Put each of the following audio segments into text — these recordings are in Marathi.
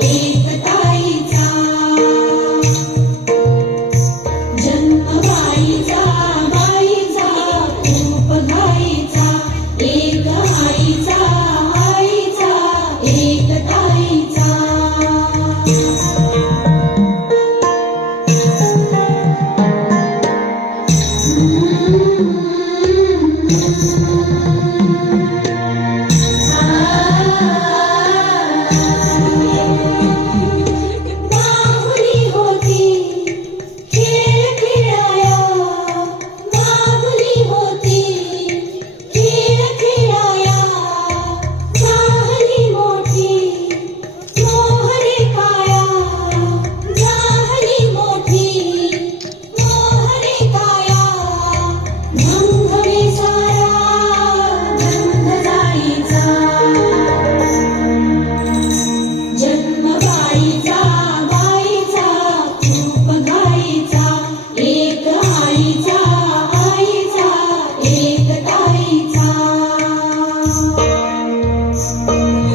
जन्म माईचा आईचा खूप बाईचा एक आईचा आईचा एक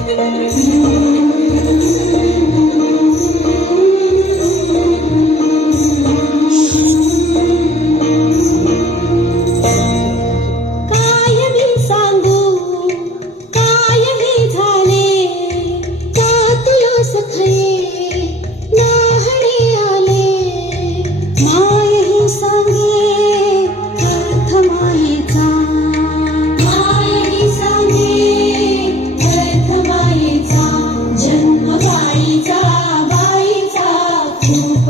कायमी सांगू कायमी झाले का तुलखे आले, Thank you.